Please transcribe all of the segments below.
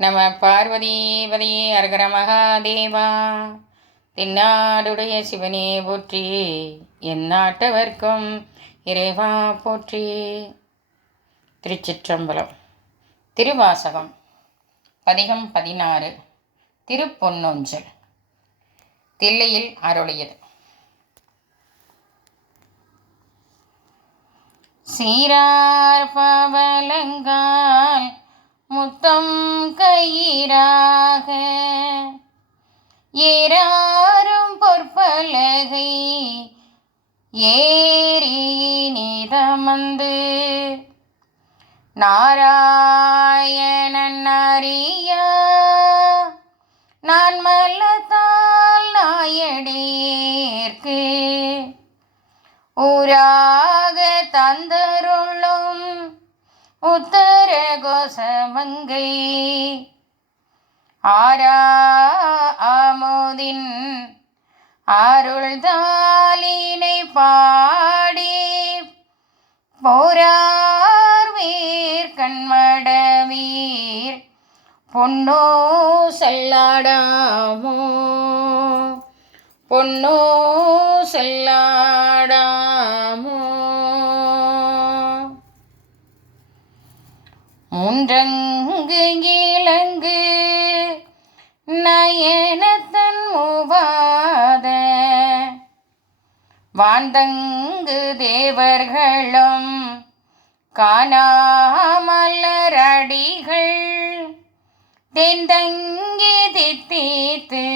நம பார்வதீபதி அரகர மகாதேவா. தென்னாடுடைய சிவனே போற்றி, எந்நாட்டவர்க்கும் இறைவா போற்றி. திருச்சிற்றம்பலம். திருவாசகம் பதிகம் 16. திருப்பொன்னொஞ்சல். தில்லையில் அருளியது. சீரார் பவலங்கால் முத்தம் கயிறாக ஏறாரும் பொற்பலகை ஏறி நிதமந்து நாராயணன் அறியா நான் மல்லத்தால் நாயடேற்கு ஊராக தந்தருளும் உத்தர கோசமங்கை ஆரா அமுதின் அருள் தாளினை பாடி போரார் வீர் கண்மடவீர் பொன்னோ செல்லாடாமோ பொன்னோ செல்லாடாமோ. மூன்றங்கு இலங்கு நயனத்தன் மூவாத வாந்தங்கு தேவர்களும் காணாமலரடிகள் தென்தங்கி தித்தித்து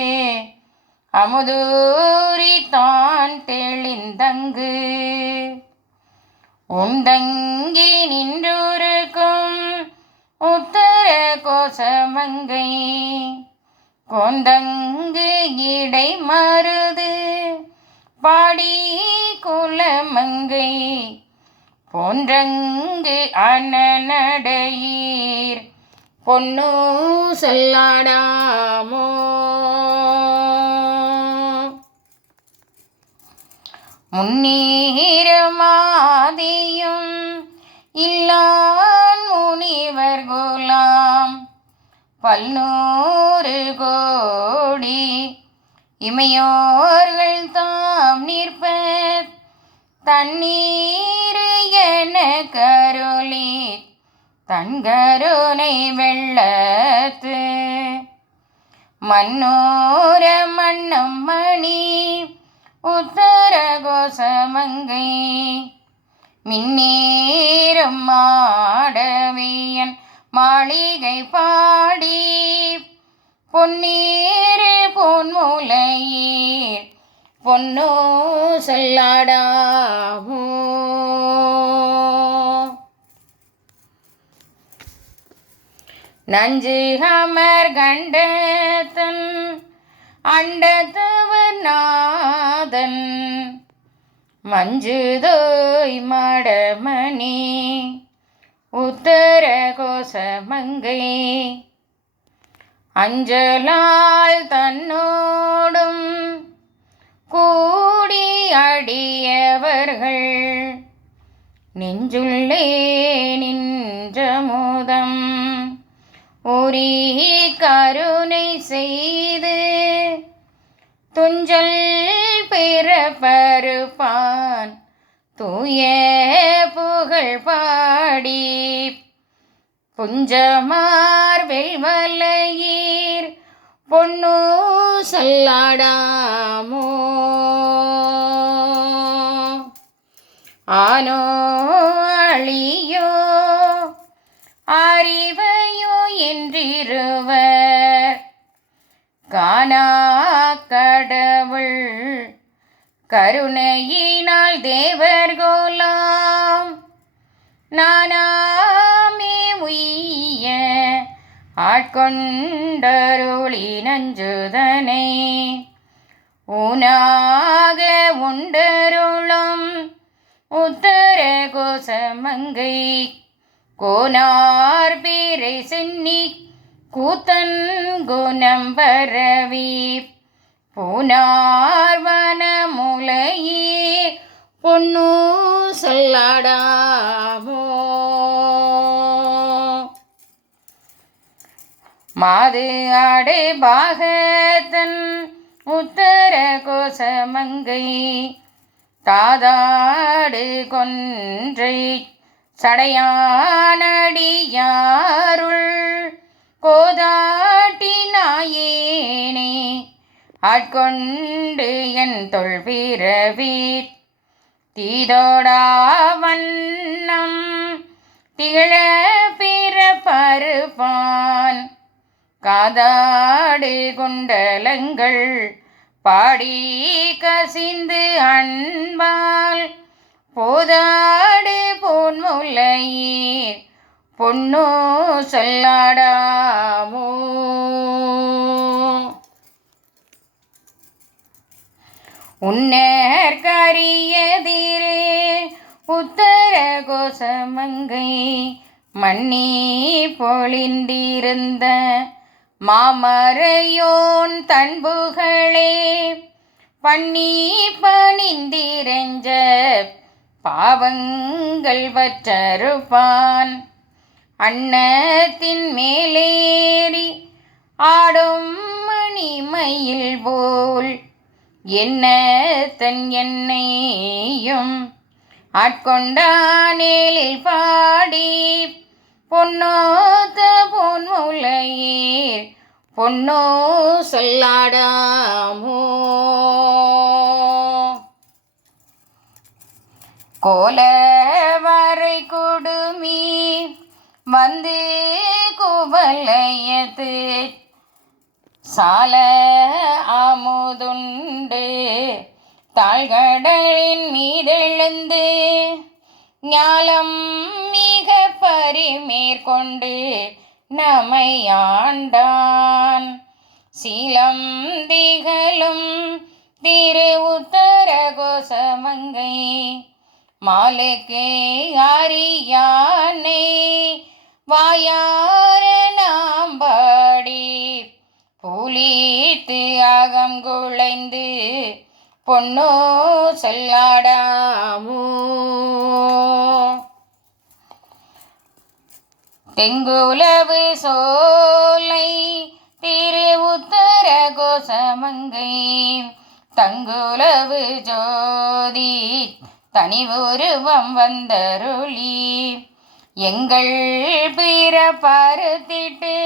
அமுதூரி தான் தெளிந்தங்கு உண்டங்கி நின்றுருக்கும் உத்தர கோசமங்கை கொண்டங்கு இடை மருது பாடி குலமங்கை போன்றங்கு அனநடையீர் பொன்னோ செல்லாடாமோ. முன்னீரமாதியும் இல்லான் முனிவர் குலாம் பல்நூறு கோடி இமையோர்கள் தாம் நிற்ப தண்ணீர் என கருளி தன்கருணை வெள்ளத்து மன்னோர மன்னம் மணி உத்தர கோசமங்கை மின்னேறும் மாடவியன் மாளிகை பாடி பொன்னீரு பொன்முலையீர் பொன்னோ செல்லாடாமோ. நஞ்சு அமர் கண்டத்தன் அண்டத்தவர் நாதன் மஞ்சுதோய் மடமணி உத்தர கோசமங்கை அஞ்சலால் தன்னோடும் கூடி அடியவர்கள் நெஞ்சுள்ளே நின்ற முதம் உரி கருணை செய்து துஞ்சல் பிறப்பருப்பான் தூய புகழ் பாடி புஞ்சமார் வெல்வலையீர் பொன்னோ செல்லாடாமோ. ஆனோ அழியோ அறிவையோ என்றிருவர் காணா கடவுள் கருணையினால் தேவர்கோலாம் நானாமே உய்ய ஆட்கொண்டருளி நஞ்சுதனை ஊனாக உண்டருளும் உத்தர கோசமங்கை கோனார் பேரை சென்னி கூத்தன் குணம் பரவி பூனார் வனமுலையே பொன்னோ செல்லாடாமோ. மாது ஆடு பாகத்தன் உத்தர கோசமங்கை தாதாடு கொன்றை சடையானடியாருள் கோதாட்டி நாயேனே ஆட்கொண்டு என் தொல்பிறவி தீதோடா வண்ணம் திகழ பிறப்பருப்பான் காதாடு குண்டலங்கள் பாடி கசிந்து அன்பால் போதாடு பொன்முலையீர் பொன்னோ சொல்லாடாமோ உன்னற்கரியதிரே உத்தர கோசமங்கை மன்னி பொழிந்திருந்த மாமரையோன் தன்புகளே பண்ணி பணிந்திரஞ்ச பாவங்கள் வற்றறுப்பான் அன்னத்தின் மேலேறி ஆடும் மணிமயில் போல் என்ன தன் என்னையும் ஆட்கொண்டானேலில் பாடி பொன்னோத்த பொன்முலையீர் பொன்னோ சொல்லாடாமோ கோலவரை குடுமி வந்து குவலயத்து சால அமுதுண்டு தாழ்கடலின் மீதெழுந்து ஞாலம் மிக பரிமேற்கொண்டு நமையாண்டான் சீலம் திகழும் திரு உத்தர கோசமங்கை மாலுக்கு ஆரியானை வாயார நாம் பாடி புலித்து அகம் குழைந்து பொன்னோ சொல்லாடாமோ தெங்குலவு சோலை திரு உத்தர கோசமங்கை தங்குலவு ஜோதி தனி உருவம் வந்தருளி எங்கள் பிற பருத்திட்டு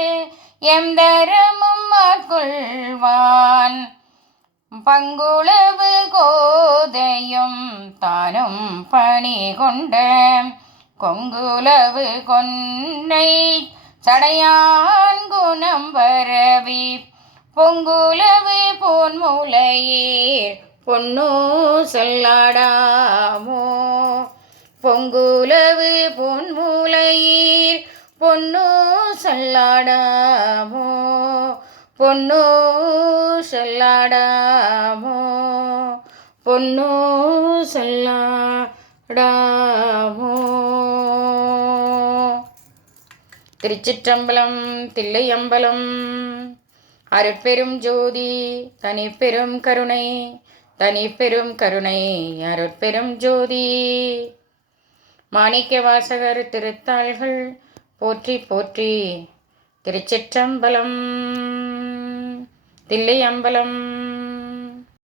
எந்தரமும் ஆட்கொள்வான் பங்குளவு கோதையும் தானும் பணி கொண்ட கொங்குலவு கொன்னை சடையான் குணம் பரவி பொங்குலவு பொன்முலையீர் பொன்னோ சொல்லாடாமோ பொங்குலவு பொன்முலையீர் பொன்னோ சொல்லாடாமோ பொன்னோ சொல்லாடாமோ பொன்னோ சொல்லாடாமோ. திருச்சிற்றம்பலம் தில்லையம்பலம். அருட்பெரும் ஜோதி தனிப்பெரும் கருணை தனிப்பெரும் கருணை அருட்பெரும் ஜோதி. மாணிக்க வாசகர் திருத்தாள்கள் போற்றி போற்றி. திருச்சிற்றம்பலம் தில்லையம்பலம்.